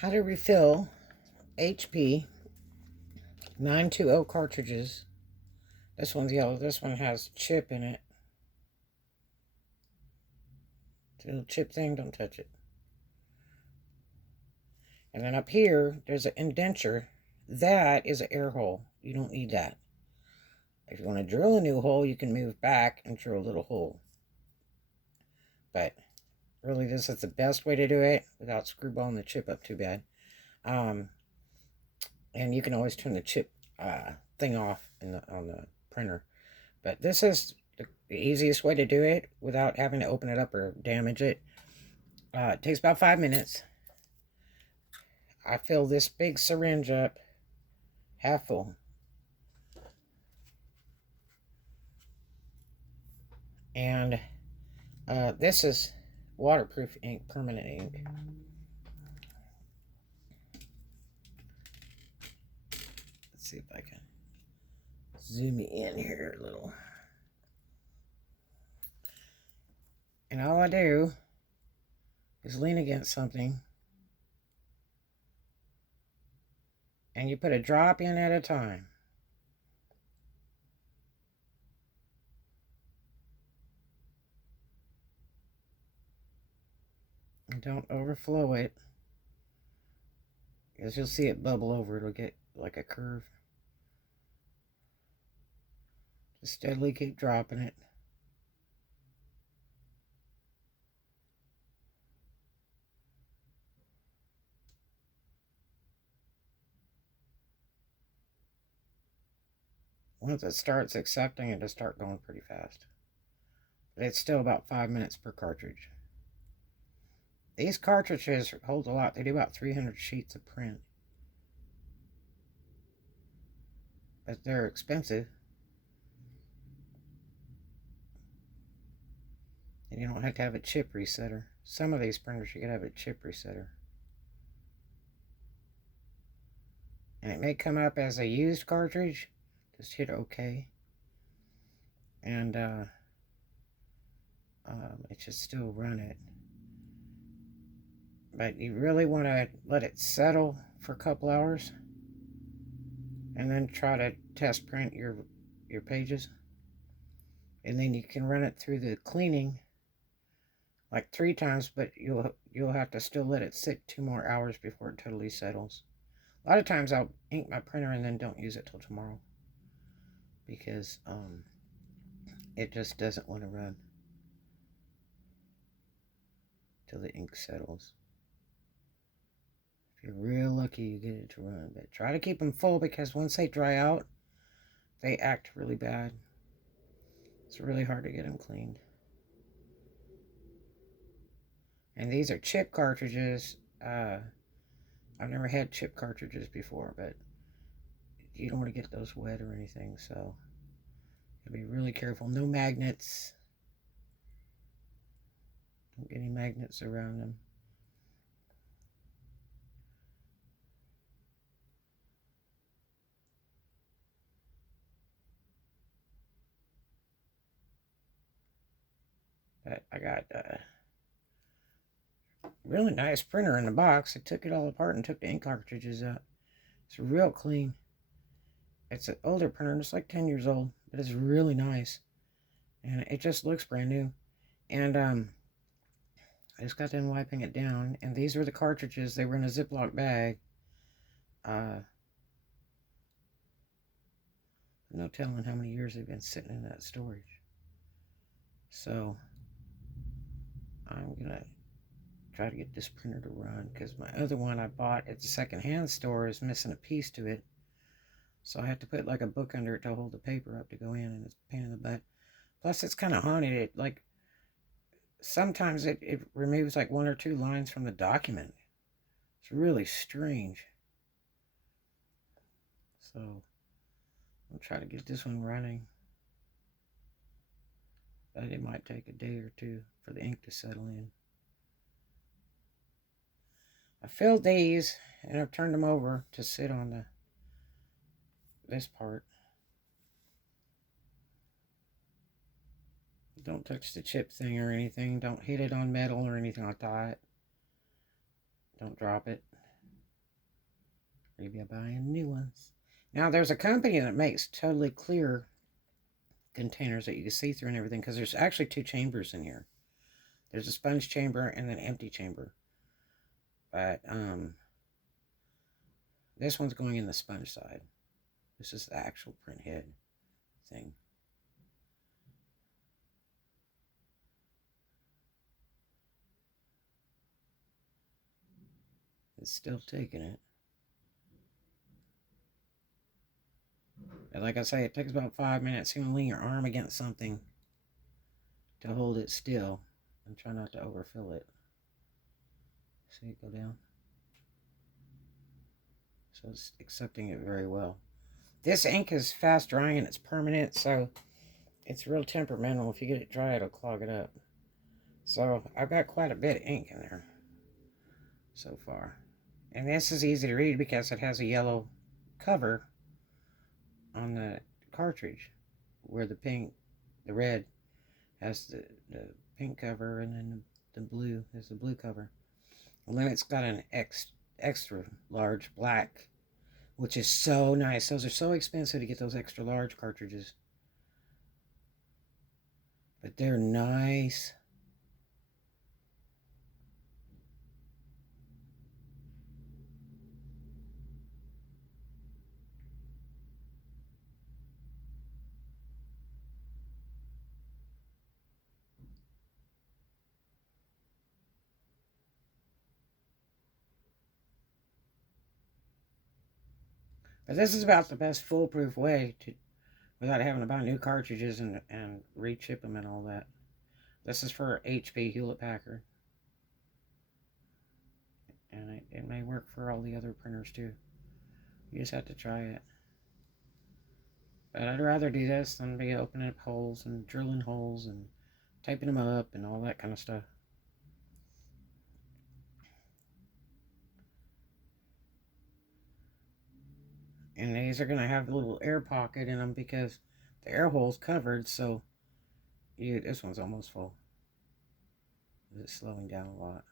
How to refill HP 920 cartridges. This one's yellow. This one has chip in it. The little chip thing, don't touch it. And then up here, there's an indenture. That is an air hole. You don't need that. If you want to drill a new hole, you can move back and drill a little hole. But really, this is the best way to do it without screwballing the chip up too bad. And you can always turn the chip thing off on the printer. But this is the easiest way to do it without having to open it up or damage it. It takes about 5 minutes. I fill this big syringe up half full. And this is waterproof ink, permanent ink. Let's see if I can zoom in here a little. And all I do is lean against something. And you put a drop in at a time. And don't overflow it. Because you'll see it bubble over. It'll get like a curve. Just steadily keep dropping it. Once it starts accepting, it'll start going pretty fast. But it's still about 5 minutes per cartridge. These cartridges hold a lot. They do about 300 sheets of print. But they're expensive. And you don't have to have a chip resetter. Some of these printers you can have a chip resetter. And it may come up as a used cartridge. Just hit OK. And it should still run it. But you really want to let it settle for a couple hours. And then try to test print your pages. And then you can run it through the cleaning like 3 times, but you'll have to still let it sit 2 more hours before it totally settles. A lot of times I'll ink my printer and then don't use it till tomorrow. Because it just doesn't want to run till the ink settles. If you're real lucky, you get it to run. But try to keep them full, because once they dry out, they act really bad. It's really hard to get them cleaned. And these are chip cartridges. I've never had chip cartridges before, but you don't want to get those wet or anything, so you be really careful. No magnets. Don't get any magnets around them. But I got a really nice printer in the box. I took it all apart and took the ink cartridges out. It's real clean. It's an older printer. It's like 10 years old, but it's really nice. And it just looks brand new. And I just got done wiping it down. And these were the cartridges. They were in a Ziploc bag. No telling how many years they've been sitting in that storage. So I'm going to try to get this printer to run, because my other one I bought at the secondhand store is missing a piece to it. So I have to put like a book under it to hold the paper up to go in, and it's a pain in the butt. Plus it's kind of haunted. It like sometimes it removes like 1 or 2 lines from the document. It's really strange. So I'll try to get this one running. But it might take a day or 2 for the ink to settle in. I filled these and I've turned them over to sit on this part. Don't touch the chip thing or anything. Don't hit it on metal or anything like that. Don't drop it. Maybe I'll buy new ones. Now, there's a company that makes totally clear containers that you can see through and everything, because there's actually two chambers in here. There's a sponge chamber and an empty chamber. But, this one's going in the sponge side. This is the actual print head thing. It's still taking it. But like I say, it takes about 5 minutes. You want to lean your arm against something to hold it still and try not to overfill it. See it go down? So it's accepting it very well. This ink is fast drying and it's permanent, so it's real temperamental. If you get it dry, it'll clog it up. So I've got quite a bit of ink in there so far. And this is easy to read because it has a yellow cover on the cartridge, where the red has the pink cover, and then the blue is the blue cover. And then it's got an extra large black, which is so nice. Those are so expensive to get, those extra large cartridges, but they're nice. But this is about the best foolproof way to, without having to buy new cartridges and re-chip them and all that. This is for HP, Hewlett Packard. And it may work for all the other printers too. You just have to try it. But I'd rather do this than be opening up holes and drilling holes and typing them up and all that kind of stuff. And these are going to have a little air pocket in them because the air hole's covered, so this one's almost full. It's slowing down a lot.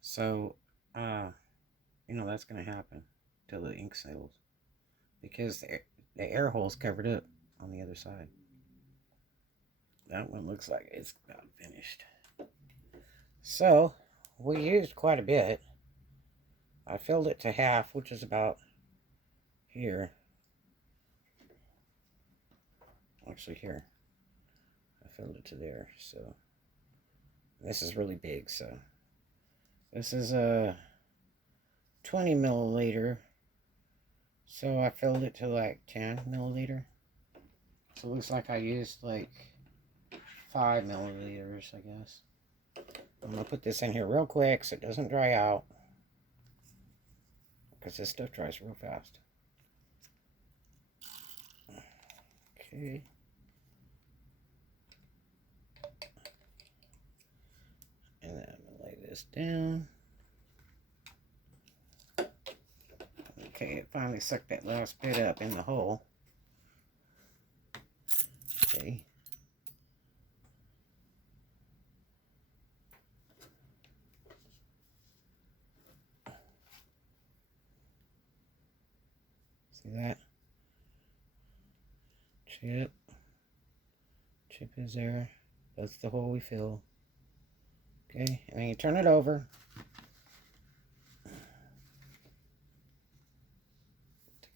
So, you know, that's going to happen till the ink settles, because the air hole's covered up on the other side. That one looks like it's about finished. So, we used quite a bit. I filled it to half, which is about here. Actually, here. I filled it to there, so this is really big, so this is a 20 milliliter, so I filled it to like 10 milliliter. So it looks like I used like 5 milliliters, I guess. I'm gonna put this in here real quick so it doesn't dry out, because this stuff dries real fast. Okay. And then I'm gonna lay this down. Okay, it finally sucked that last bit up in the hole. Okay. See that? Chip is there. That's the hole we fill. Okay, and then you turn it over to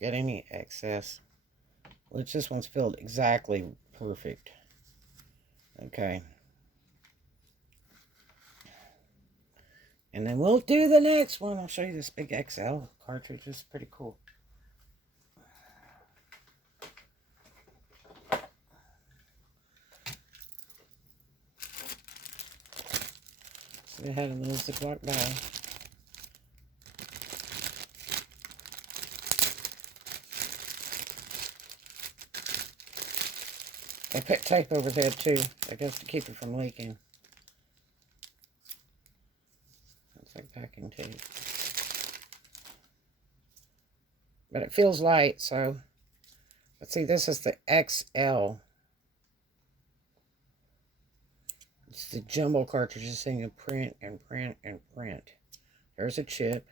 get any excess, which this one's filled exactly perfect. Okay. And then we'll do the next one. I'll show you this big XL cartridge. It's pretty cool. So it had a little Ziploc bag. I put tape over there too, I guess, to keep it from leaking. It's like packing tape. But it feels light, so let's see, this is the XL. It's the jumbo cartridges saying to print and print and print. There's a chip.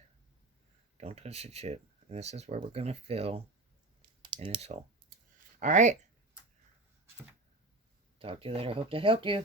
Don't touch the chip. And this is where we're going to fill in this hole. All right. Talk to you later. Hope that helped you.